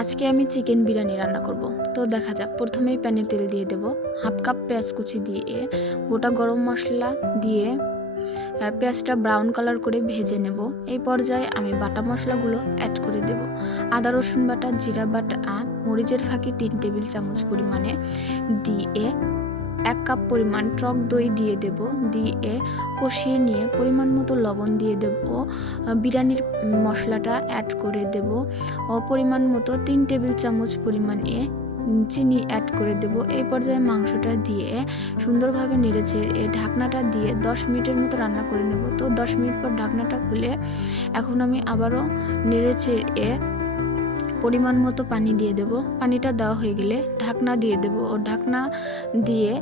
আজকে আমি চিকেন বিরিয়ানি রান্না করব। তো দেখা যাক, প্রথমেই প্যানে তেল দিয়ে দেব, হাফ কাপ পেঁয়াজ কুচি দিয়ে গোটা গরম মশলা দিয়ে পেঁয়াজটা ব্রাউন কালার করে ভেজে নেব। এই পর্যায়ে আমি বাটা মশলাগুলো অ্যাড করে দেব। আদা রসুন বাটা, জিরা বাটা, মরিচের ফাঁকি 3 টেবিল চামচ পরিমাণে দিয়ে 1 কাপ পরিমাণ টক দই দিয়ে দেব। দিয়ে কষিয়ে নিয়ে পরিমাণ মতো লবণ দিয়ে দেব। বিরিয়ানির মশলাটা অ্যাড করে দেব। পরিমাণ মতো 3 টেবিল চামচ পরিমাণে চিনি অ্যাড করে দেব। এই পর্যায়ে মাংসটা দিয়ে সুন্দরভাবে নেড়েচেড়ে ঢাকনাটা দিয়ে 10 মিনিটের মতো রান্না করে নেব। তো 10 মিনিট পর ঢাকনাটা খুলে এখন আমি আবারও নেড়েচেড়ে পরিমাণ মতো পানি দিয়ে দেব। পানিটা দেওয়া হয়ে গেলে ঢাকনা দিয়ে দেব। ঢাকনা দিয়ে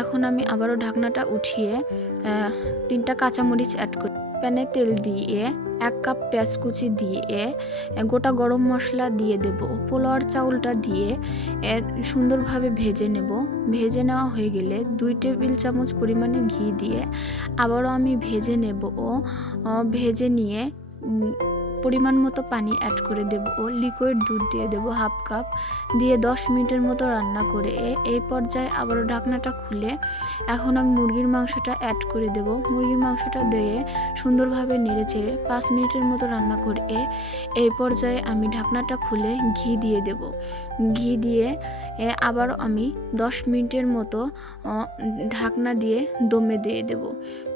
এখন আমি আবারও ঢাকনাটা উঠিয়ে 3টা কাঁচামরিচ অ্যাড করি। প্যানে তেল দিয়ে 1 কাপ পেঁয়াজ কুচি দিয়ে গোটা গরম মশলা দিয়ে দেব। পোলাওর চাউলটা দিয়ে সুন্দরভাবে ভেজে নেব। ভেজে নেওয়া হয়ে গেলে 2 টেবিল চামচ পরিমাণে ঘি দিয়ে আবারও আমি ভেজে নেব। ভেজে নিয়ে পরিমাণ মতো পানি অ্যাড করে দেব ও লিকুইড দুধ দিয়ে দেব হাফ কাপ। দিয়ে 10 মিনিটের মতো রান্না করে এই পর্যায়ে আবারও ঢাকনাটা খুলে এখন আমি মুরগির মাংসটা অ্যাড করে দেব। মুরগির মাংসটা দিয়ে সুন্দরভাবে নেড়েচেড়ে 5 মিনিটের মতো রান্না করে এই পর্যায়ে আমি ঢাকনাটা খুলে ঘি দিয়ে দেব। ঘি দিয়ে আবারও আমি 10 মিনিটের মতো ঢাকনা দিয়ে দমে দিয়ে দেব।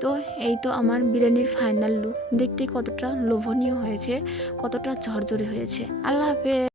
তো এই তো আমার বিরিয়ানির ফাইনাল লুক। দেখতে কতটা লোভনীয় হয়েছে, কতটা ঝরঝরে হয়েছে। আল্লাহ হাফেজ।